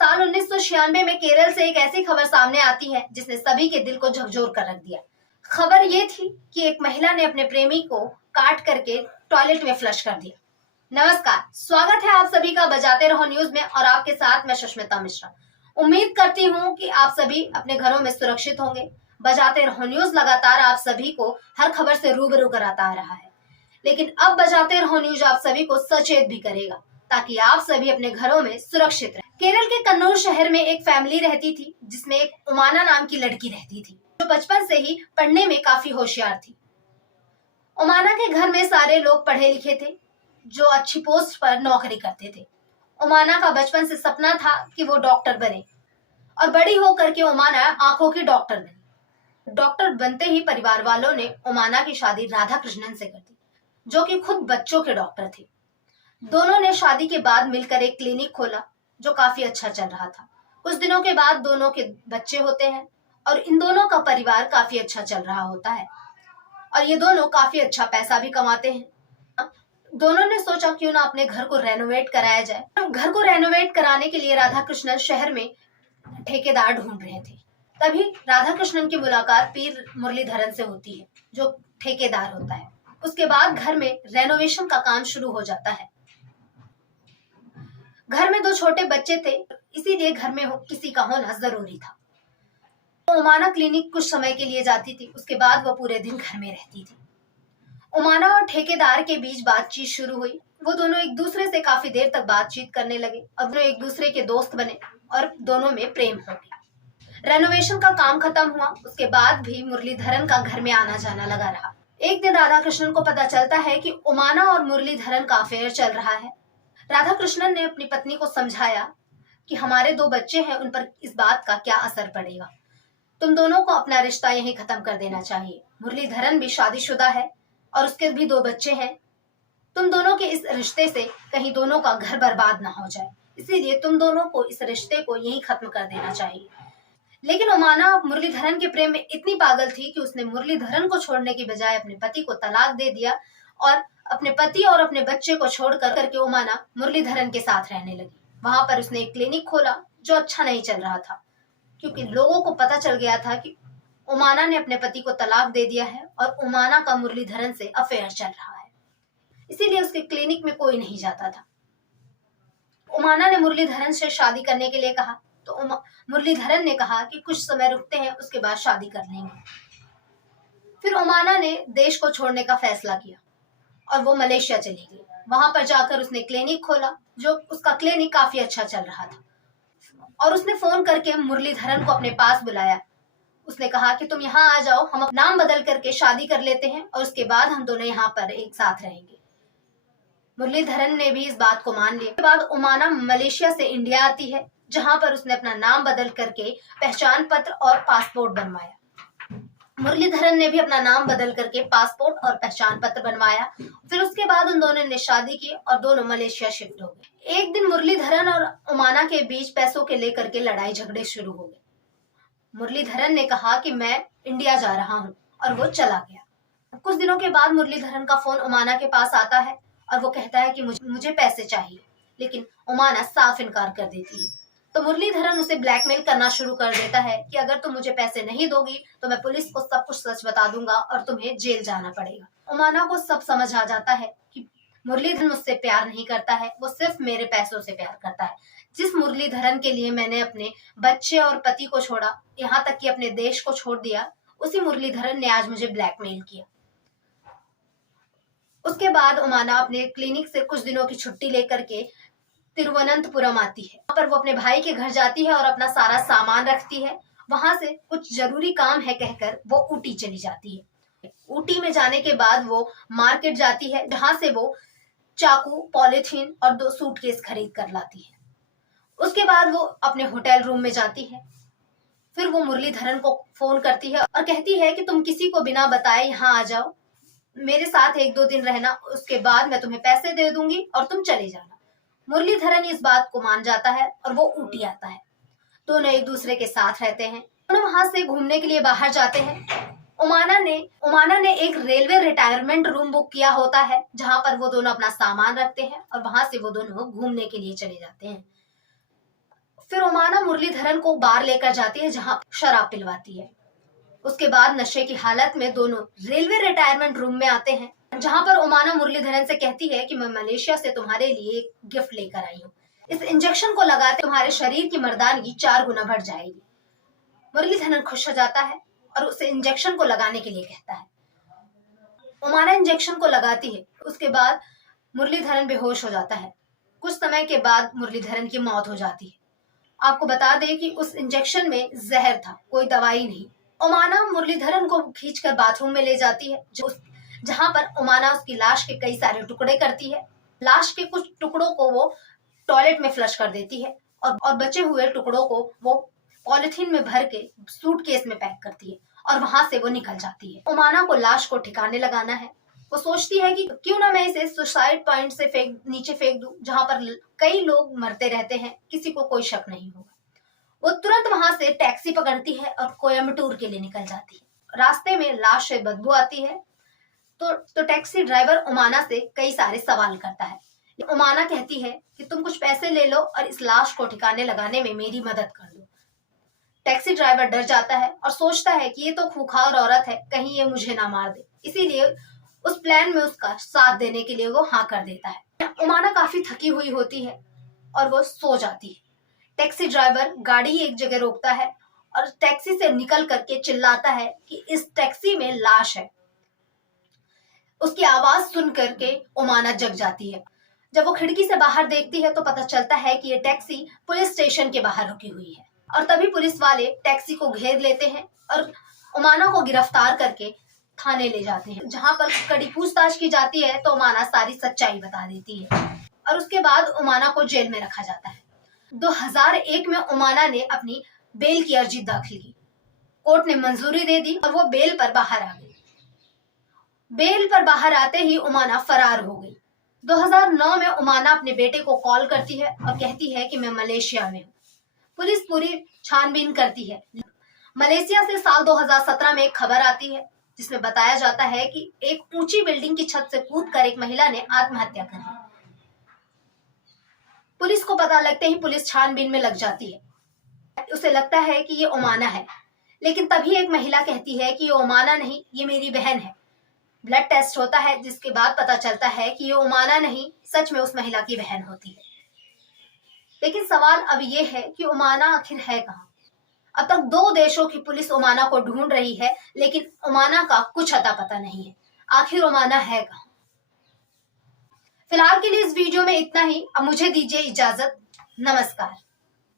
साल 1996 में केरल से एक ऐसी खबर सामने आती है जिसने सभी के दिल को झकझोर कर रख दिया। खबर ये थी कि एक महिला ने अपने प्रेमी को काट करके टॉयलेट में फ्लश कर दिया। नमस्कार, स्वागत है आप सभी का बजाते रहो न्यूज में और आपके साथ मैं सुष्मिता मिश्रा। उम्मीद करती हूँ कि आप सभी अपने घरों में सुरक्षित होंगे। बजाते रहो न्यूज लगातार आप सभी को हर खबर से रूबरू कराता आ रहा है, लेकिन अब बजाते रहो न्यूज आप सभी को सचेत भी करेगा ताकि आप सभी अपने घरों में सुरक्षित रहें। केरल के कन्नूर शहर में एक फैमिली रहती थी जिसमें एक उमाना नाम की लड़की रहती थी जो बचपन से ही पढ़ने में काफी होशियार थी। उमाना के घर में सारे लोग पढ़े लिखे थे जो अच्छी पोस्ट पर नौकरी करते थे। उमाना का बचपन से सपना था कि वो डॉक्टर बने और बड़ी होकर के उमाना आंखों की डॉक्टर बनी। डॉक्टर बनते ही परिवार वालों ने उमाना की शादी राधा कृष्णन से कर दी जो कि खुद बच्चों के डॉक्टर थे। दोनों ने शादी के बाद मिलकर एक क्लिनिक खोला जो काफी अच्छा चल रहा था। कुछ दिनों के बाद दोनों के बच्चे होते हैं और इन दोनों का परिवार काफी अच्छा चल रहा होता है और ये दोनों काफी अच्छा पैसा भी कमाते हैं। दोनों ने सोचा क्यों ना अपने घर को रेनोवेट कराया जाए। घर को रेनोवेट कराने के लिए राधा कृष्णन शहर में ठेकेदार ढूंढ रहे थे। तभी राधा कृष्णन की मुलाकात पीर मुरलीधरन से होती है जो ठेकेदार होता है। उसके बाद घर में रेनोवेशन का काम शुरू हो जाता है। घर में दो छोटे बच्चे थे, इसीलिए घर में किसी का होना जरूरी था। उमाना क्लिनिक कुछ समय के लिए जाती थी, उसके बाद वो पूरे दिन घर में रहती थी। उमाना और ठेकेदार के बीच बातचीत शुरू हुई। वो दोनों एक दूसरे से काफी देर तक बातचीत करने लगे और दोनों एक दूसरे के दोस्त बने और दोनों में प्रेम हो गया। रेनोवेशन का काम खत्म हुआ, उसके बाद भी मुरलीधरन का घर में आना जाना लगा रहा। एक दिन राधा कृष्णन को पता चलता है कि उमाना और मुरलीधरन का अफेयर चल रहा है। राधा कृष्णन ने अपनी पत्नी को समझाया कि हमारे दो बच्चे हैं, उन पर इस बात का क्या असर पड़ेगा। तुम दोनों को अपना रिश्ता यहीं खत्म कर देना चाहिए। मुरलीधरन भी शादीशुदा है और उसके भी दो बच्चे हैं। तुम दोनों के इस रिश्ते से कहीं दोनों का घर बर्बाद ना हो जाए, इसीलिए तुम दोनों को इस रिश्ते को यहीं खत्म कर देना चाहिए। लेकिन उमाना मुरलीधरन के प्रेम में इतनी पागल थी कि उसने मुरलीधरन को छोड़ने की बजाय अपने पति को तलाक दे दिया और अपने पति और अपने बच्चे को छोड़ करके उमाना मुरलीधरन के साथ रहने लगी। वहां पर उसने एक क्लिनिक खोला जो अच्छा नहीं चल रहा था क्योंकि लोगों को पता चल गया था कि उमाना ने अपने पति को तलाक दे दिया है और उमाना का मुरलीधरन से अफेयर चल रहा है, इसीलिए उसके क्लिनिक में कोई नहीं जाता था। उमाना ने मुरलीधरन से शादी करने के लिए कहा तो मुरलीधरन ने कहा कि कुछ समय रुकते हैं, उसके बाद शादी कर लेंगे। फिर उमाना ने देश को छोड़ने का फैसला किया और वो मलेशिया चली गई। वहां पर जाकर उसने क्लिनिक खोला जो उसका क्लिनिक काफी अच्छा चल रहा था और उसने फोन करके मुरलीधरन को अपने पास बुलाया। उसने कहा कि तुम यहाँ आ जाओ, हम अपना नाम बदल करके शादी कर लेते हैं और उसके बाद हम दोनों यहाँ पर एक साथ रहेंगे। मुरलीधरन ने भी इस बात को मान लिया। उसके बाद उमाना मलेशिया से इंडिया आती है जहां पर उसने अपना नाम बदल करके पहचान पत्र और पासपोर्ट बनवाया। मुरलीधरन ने भी अपना नाम बदल करके पासपोर्ट और पहचान पत्र बनवाया। फिर उसके बाद उन दोनों ने शादी की और दोनों मलेशिया शिफ्ट हो गए। एक दिन मुरलीधरन और उमाना के बीच पैसों के लेकर के लड़ाई झगड़े शुरू हो गए। मुरलीधरन ने कहा कि मैं इंडिया जा रहा हूँ और वो चला गया। कुछ दिनों के बाद मुरलीधरन का फोन उमाना के पास आता है और वो कहता है कि मुझे पैसे चाहिए, लेकिन उमाना साफ इनकार कर देती है। तो मुरलीधरन उसे ब्लैकमेल करना शुरू कर देता है कि अगर तुम मुझे पैसे नहीं दोगी तो मैं पुलिस को सब कुछ सच बता दूंगा और तुम्हें जेल जाना पड़ेगा। उमाना को सब समझ आ जाता है कि मुरलीधरन मुझसे प्यार नहीं करता है, वो सिर्फ मेरे पैसों से प्यार करता है। जिस मुरलीधरन के लिए मैंने अपने बच्चे और पति को छोड़ा, यहाँ तक कि अपने देश को छोड़ दिया, उसी मुरलीधरन ने आज मुझे ब्लैकमेल किया। उसके बाद उमाना अपने क्लिनिक से कुछ दिनों की छुट्टी लेकर के तिरुवनंतपुरम आती है। वहां पर वो अपने भाई के घर जाती है और अपना सारा सामान रखती है। वहां से कुछ जरूरी काम है कहकर वो ऊटी चली जाती है। ऊटी में जाने के बाद वो मार्केट जाती है जहां से वो चाकू, पॉलिथीन और 2 सूटकेस खरीद कर लाती है। उसके बाद वो अपने होटल रूम में जाती है। फिर वो मुरलीधरन को फोन करती है और कहती है कि तुम किसी को बिना बताए यहाँ आ जाओ, मेरे साथ 1-2 दिन रहना, उसके बाद मैं तुम्हें पैसे दे दूंगी और तुम चले जाना। मुरलीधरन इस बात को मान जाता है और वो ऊटी आता है। दोनों एक दूसरे के साथ रहते हैं। दोनों वहां से घूमने के लिए बाहर जाते हैं। उमाना ने एक रेलवे रिटायरमेंट रूम बुक किया होता है जहां पर वो दोनों अपना सामान रखते हैं और वहां से वो दोनों घूमने के लिए चले जाते हैं। फिर ओमाना मुरलीधरन को बार लेकर जाती है जहां शराब पिलवाती है। उसके बाद नशे की हालत में दोनों रेलवे रिटायरमेंट रूम में आते हैं, जहां पर ओमाना मुरलीधरन से कहती है कि मैं मलेशिया से तुम्हारे लिए एक गिफ्ट लेकर आई हूँ। इस इंजेक्शन को लगाते तुम्हारे शरीर की मर्दानगी 4 गुना बढ़ जाएगी। मुरलीधरन खुश हो जाता है और उसे इंजेक्शन को लगाने के लिए कहता है। ओमाना इंजेक्शन को लगाती है। उसके बाद मुरलीधरन बेहोश हो जाता है। कुछ समय के बाद मुरलीधरन की मौत हो जाती है। आपको बता दें कि उस इंजेक्शन में जहर था, कोई दवाई नहीं। ओमाना मुरलीधरन को खींचकर बाथरूम में ले जाती है, जहां पर ओमाना उसकी लाश के कई सारे टुकड़े करती है। लाश के कुछ टुकड़ों को वो टॉयलेट में फ्लश कर देती है और बचे हुए टुकड़ों को वो पॉलिथीन में भर के सूटकेस में पैक करती है और वहां से वो निकल जाती है। ओमाना को लाश को ठिकाने लगाना है। वो सोचती है कि क्यों ना मैं इसे सुसाइड पॉइंट से नीचे फेंक दूं, जहां पर कई लोग मरते रहते हैं, किसी को कोई शक नहीं होगा। वो तुरंत वहां से टैक्सी पकड़ती है और कोयम्बटूर के लिए निकल जाती है। रास्ते में लाश से बदबू आती है तो टैक्सी ड्राइवर ओमाना से कई सारे सवाल करता है। ओमाना कहती है कि तुम कुछ पैसे ले लो और इस लाश को ठिकाने लगाने में मेरी मदद कर दो। टैक्सी ड्राइवर डर जाता है और सोचता है कि ये तो खूंखार औरत है, कहीं ये मुझे ना मार दे। इसीलिए उस प्लान में उसका साथ देने के लिए वो हाँ कर देता है। ओमाना काफी थकी हुई होती है और वो सो जाती है। टैक्सी ड्राइवर गाड़ी एक जगह रोकता है और टैक्सी से निकल करके चिल्लाता है कि इस टैक्सी में लाश है। उसकी आवाज सुन करके ओमाना जग जाती है। जब वो खिड़की से बाहर देखती है तो पता चलता है कि ये टैक्सी पुलिस स्टेशन के बाहर रुकी हुई है और तभी पुलिस वाले टैक्सी को घेर लेते हैं और ओमाना को गिरफ्तार करके थाने ले जाते हैं, जहां पर कड़ी पूछताछ की जाती है तो ओमाना सारी सच्चाई बता देती है और उसके बाद ओमाना को जेल में रखा जाता है। 2001 में ओमाना ने अपनी बेल की अर्जी दाखिल की। कोर्ट ने मंजूरी दे दी और वो बेल पर बाहर आ गई। बेल पर बाहर आते ही ओमाना फरार हो गई। 2009 में ओमाना अपने बेटे को कॉल करती है और कहती है कि मैं मलेशिया में हूँ। पुलिस पूरी छानबीन करती है। मलेशिया से साल 2017 में एक खबर आती है जिसमें बताया जाता है कि एक ऊंची बिल्डिंग की छत से कूदकर एक महिला ने आत्महत्या कर ली। पुलिस को पता लगते ही पुलिस छानबीन में लग जाती है। उसे लगता है कि ये ओमाना है, लेकिन तभी एक महिला कहती है कि ये ओमाना नहीं, ये मेरी बहन है। ब्लड टेस्ट होता है जिसके बाद पता चलता है कि ये ओमाना नहीं, सच में उस महिला की बहन होती है। लेकिन सवाल अब ये है कि ओमाना आखिर है कहाँ? अब तक 2 देशों की पुलिस ओमाना को ढूंढ रही है, लेकिन ओमाना का कुछ अता पता नहीं है। आखिर ओमाना है कहाँ? फिलहाल के लिए इस वीडियो में इतना ही। अब मुझे दीजिए इजाजत। नमस्कार।